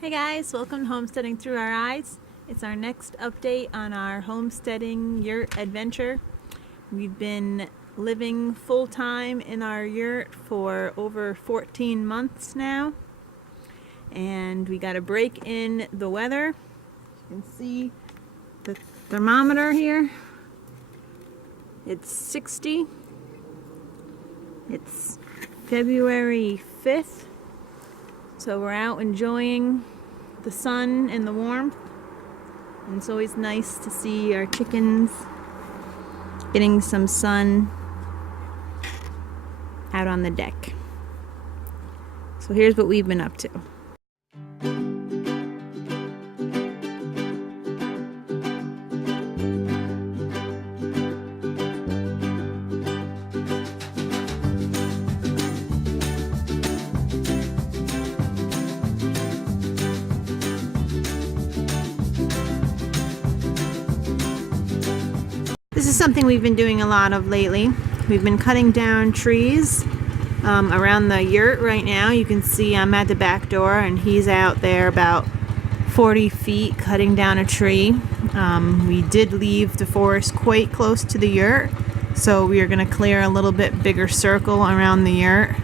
Hey guys, welcome to Homesteading Through Our Eyes. It's our next update on our homesteading yurt adventure. We've been living full-time in our yurt for over 14 months now, and we got a break in the weather. You can see the thermometer here. It's 60. It's February 5th. So we're out enjoying the sun and the warmth, and it's always nice to see our chickens getting some sun out on the deck. So here's what we've been up to. This is something we've been doing a lot of lately. We've been cutting down trees around the yurt right now. You can see I'm at the back door and he's out there about 40 feet cutting down a tree. We did leave the forest quite close to the yurt, so we are going to clear a little bit bigger circle around the yurt,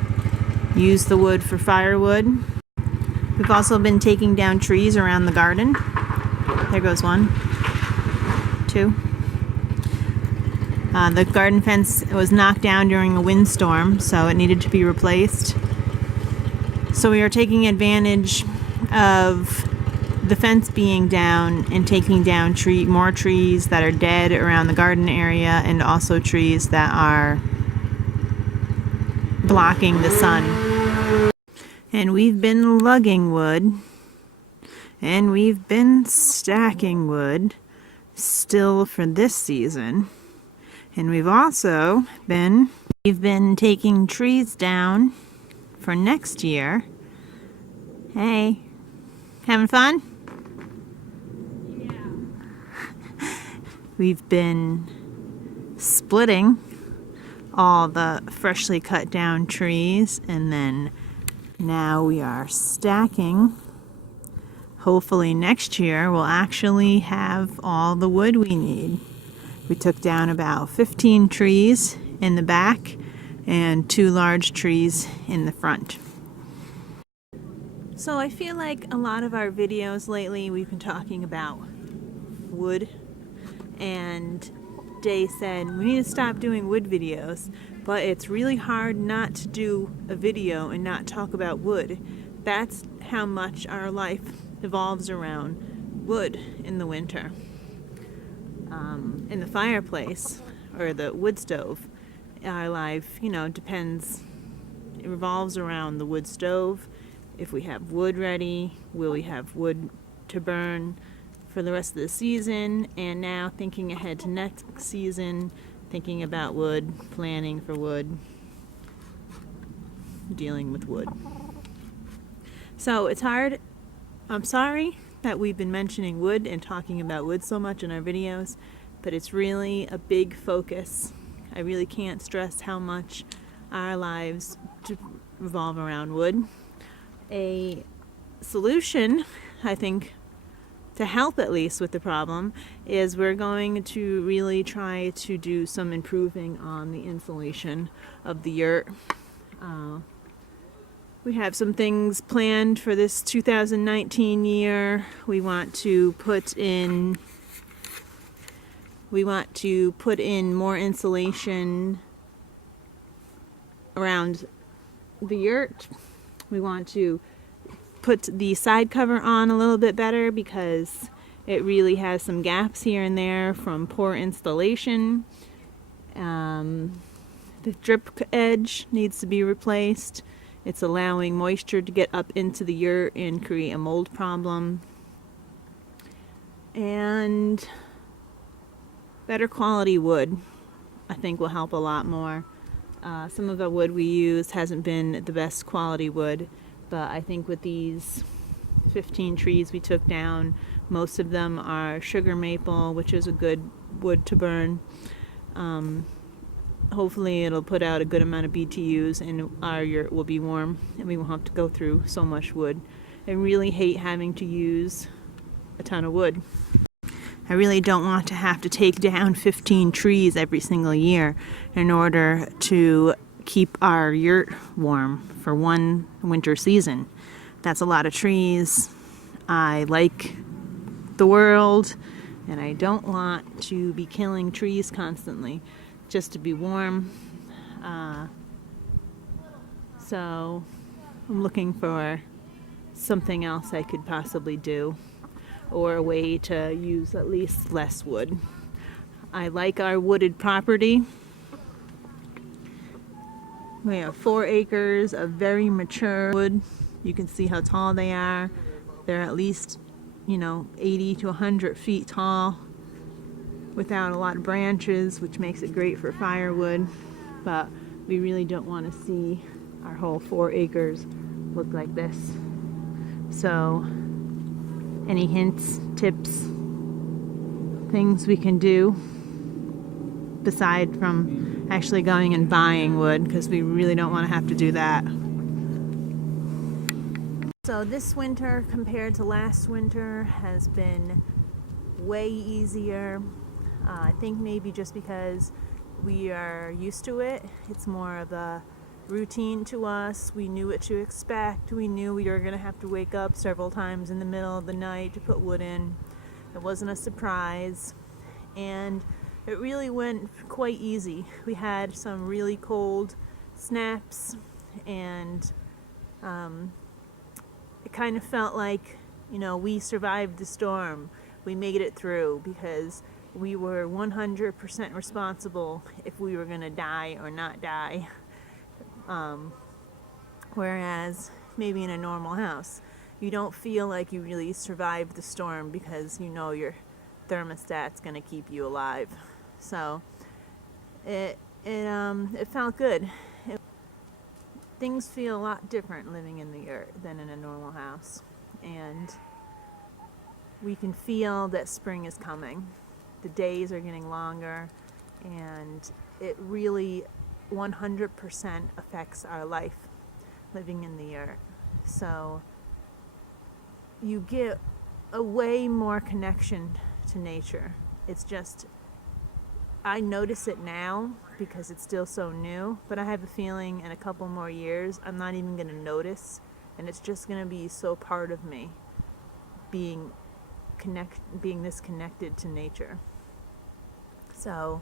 use the wood for firewood. We've also been taking down trees around the garden. There goes one, two. The garden fence was knocked down during a windstorm, so it needed to be replaced. So we are taking advantage of the fence being down and taking down more trees that are dead around the garden area, and also trees that are blocking the sun. And we've been lugging wood, and we've been stacking wood still for this season. And we've been taking trees down for next year. Hey, having fun? Yeah. We've been splitting all the freshly cut down trees, and then now we are stacking. Hopefully next year we'll actually have all the wood we need. We took down about 15 trees in the back and 2 large trees in the front. So I feel like a lot of our videos lately we've been talking about wood, and Day said we need to stop doing wood videos, but it's really hard not to do a video and not talk about wood. That's how much our life evolves around wood in the winter. In the fireplace or the wood stove, our life, depends. It revolves around the wood stove. If we have wood ready, will we have wood to burn for the rest of the season? And now thinking ahead to next season, thinking about wood, planning for wood, dealing with wood. So it's hard. I'm sorry that we've been mentioning wood and talking about wood so much in our videos, but it's really a big focus. I really can't stress how much our lives revolve around wood. A solution, I think, to help at least with the problem, is we're going to really try to do some improving on the insulation of the yurt. We have some things planned for this 2019 year. We want to put in more insulation around the yurt. We want to put the side cover on a little bit better because it really has some gaps here and there from poor installation. The drip edge needs to be replaced. It's allowing moisture to get up into the yurt and create a mold problem. And better quality wood, I think, will help a lot more. Some of the wood we use hasn't been the best quality wood, but I think with these 15 trees we took down, most of them are sugar maple, which is a good wood to burn. Hopefully it'll put out a good amount of BTUs and our yurt will be warm and we won't have to go through so much wood I really hate having to use a ton of wood. I really don't want to have to take down 15 trees every single year in order to keep our yurt warm for one winter season. That's a lot of trees. I like the world, and I don't want to be killing trees constantly just to be warm. So I'm looking for something else I could possibly do, or a way to use at least less wood. I like our wooded property. We have 4 acres of very mature wood. You can see how tall they are. They're at least, 80 to 100 feet tall without a lot of branches, which makes it great for firewood. But we really don't want to see our whole 4 acres look like this. So any hints, tips, things we can do beside from actually going and buying wood, because we really don't want to have to do that. So this winter compared to last winter has been way easier. I think maybe just because we are used to it. It's more of a routine to us. We knew what to expect. We knew we were going to have to wake up several times in the middle of the night to put wood in. It wasn't a surprise, and it really went quite easy. We had some really cold snaps, and it kind of felt like, we survived the storm. We made it through because we were 100% responsible if we were going to die or not die. Whereas maybe in a normal house, you don't feel like you really survived the storm because your thermostat's going to keep you alive. So it felt good. Things feel a lot different living in the yurt than in a normal house, and we can feel that spring is coming. The days are getting longer, and it really 100% affects our life living in the yurt. So you get a way more connection to nature. It's just, I notice it now because it's still so new, but I have a feeling in a couple more years I'm not even going to notice, and it's just going to be so part of me being this connected to nature. So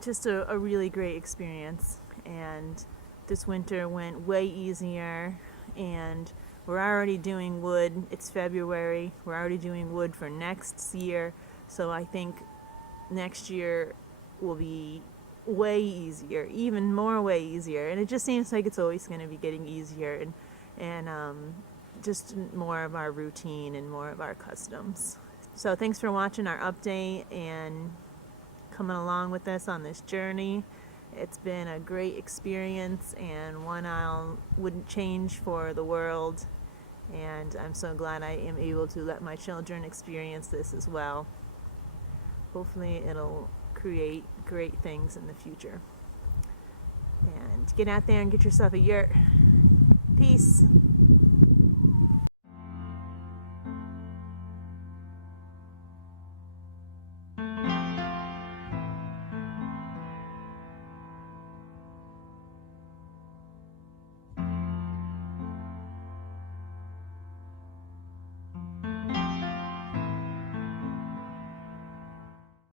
just a really great experience, and this winter went way easier, and we're already doing wood. It's February. We're already doing wood for next year, so I think next year will be way easier, even more way easier, and it just seems like it's always going to be getting easier, and just more of our routine and more of our customs. So thanks for watching our update and coming along with us on this journey. It's been a great experience, and one I wouldn't change for the world, and I'm so glad I am able to let my children experience this as well. Hopefully it'll create great things in the future. And get out there and get yourself a yurt. Peace.